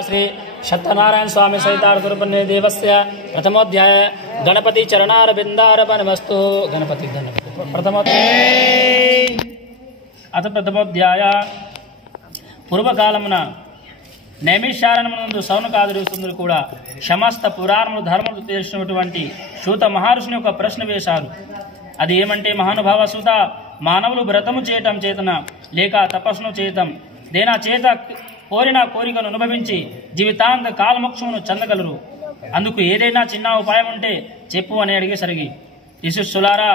श्री सत्यनारायण स्वामी सहितार्पणे देवस्य प्रथमोध्याय गणपति चरणारविंदार्पणमस्तु। गणपति अथ प्रथमोध्याय పూర్వకాలమున నైమిషారణమునందు సౌనకాదుడు సుందరుడు కూడా సమస్త పురాణములు ధర్మములు తెలిసినటువంటి సూత మహర్షిని ఒక ప్రశ్న వేశారు. అది ఏమంటే, మహానుభావ సూత, మానవులు వ్రతము చేయటం చేతన లేక తపస్సును చేయటం దేనా చేత కోరిన కోరికను అనుభవించి జీవితాంత కాలమోక్షమును చెందగలరు. అందుకు ఏదైనా చిన్న ఉపాయం ఉంటే చెప్పు అని అడిగేసరికి, శిశులారా,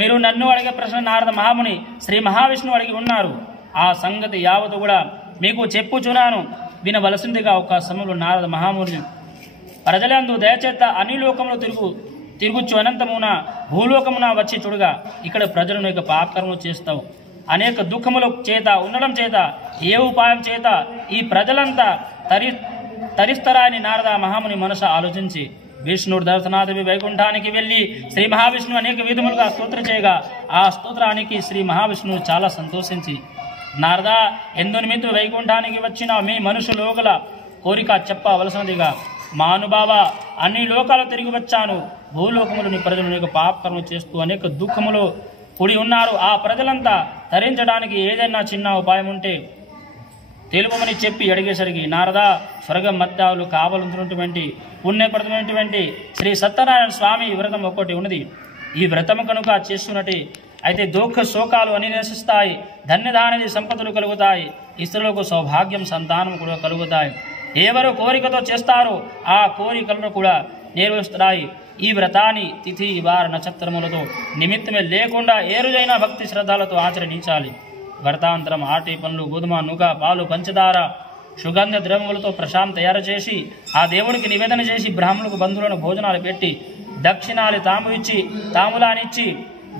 మీరు నన్ను అడిగే ప్రశ్న నారద మహాముని శ్రీ మహావిష్ణువు అడిగి ఉన్నారు. ఆ సంగతి యావత్తు కూడా మీకు చెప్పుచున్నాను, వినవలసిందిగా. ఒక సమయంలో నారద మహాముని ప్రజలందు దయచేత అన్ని లోకములు తిరుగుచు అనంతమున భూలోకమున వచ్చి చూడగా, ఇక్కడ ప్రజలను ఇక పాపకర్మలు చేస్తావు, అనేక దుఃఖముల చేత ఉండడం చేత ఏ ఉపాయం చేత ఈ ప్రజలంతా తరిస్తారని నారద మహాముని మనసు ఆలోచించి విష్ణుడు దర్శనాదేవి వైకుంఠానికి వెళ్ళి శ్రీ మహావిష్ణువు అనేక విధములుగా స్తోత్ర చేయగా, ఆ స్తోత్రానికి శ్రీ మహావిష్ణువు చాలా సంతోషించి, నారద, ఎందు నిమిత్తం వైకుంఠానికి వచ్చిన మీ మనుషులు గల కోరిక చెప్పవలసినదిగా. మానుభావ, అన్ని లోకాలు తిరిగి వచ్చాను. భూలోకములోని ప్రజలు అనేక పాపకర్మ చేస్తూ అనేక దుఃఖములు కూడి ఉన్నారు. ఆ ప్రజలంతా తరించడానికి ఏదైనా చిన్న ఉపాయం ఉంటే తెలుపమని చెప్పి అడిగేసరికి, నారద, స్వర్గం మధ్యాలు కావాలంటున్నటువంటి పుణ్యప్రదమైనటువంటి శ్రీ సత్యనారాయణ స్వామి వ్రతం ఒకటి ఉన్నది. ఈ వ్రతము కనుక చేస్తున్నట్టు అయితే దుఃఖ శోకాలు అని నశిస్తాయి, ధన్యదానిది సంపదలు కలుగుతాయి, ఇతరులకు సౌభాగ్యం సంతానం కూడా కలుగుతాయి. ఎవరు కోరికతో చేస్తారో ఆ కోరికలను కూడా నెరవేరుస్తాయి. ఈ వ్రతాన్ని తిథి వార నక్షత్రములతో నిమిత్తమే లేకుండా ఏ రోజైనా భక్తి శ్రద్ధలతో ఆచరించాలి. వ్రతాంతరం ఆటి పండ్లు, గోధుమ, నూక, పాలు, పంచదార, సుగంధ ద్రవ్యములతో ప్రసాదం తయారు చేసి ఆ దేవుడికి నివేదన చేసి బ్రాహ్మణులకు బంధువులను భోజనాలు పెట్టి దక్షిణాలు తాములానిచ్చి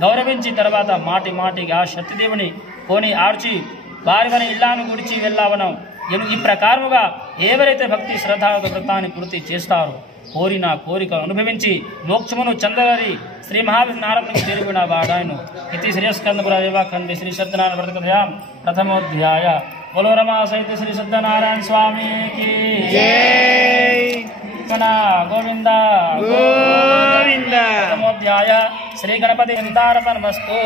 గౌరవించి తర్వాత మాటి మాటికి ఆ శక్తిదేవుని కొని ఆడ్చి వారి ఇళ్లను గుడిచి వెళ్ళవనం. ఈ ప్రకారముగా ఎవరైతే భక్తి శ్రద్ధలతో వ్రతాన్ని పూర్తి చేస్తారో కోరిన కోరికలు అనుభవించి మోక్షమును చందవరి శ్రీ మహావిష్ణు నారదునికి చేరుకున్న వాడాయను. ఇది శ్రీస్కందపుర వివాఖండి శ్రీ సత్యనారాయణ వ్రతకథయా ప్రథమోధ్యాయ. బోలో రమా సహిత శ్రీ సత్యనారాయణ స్వామికి గోవింద గోవింద. ప్రథమోధ్యాయ శ్రీ గణపతి విందార్పణమస్తు.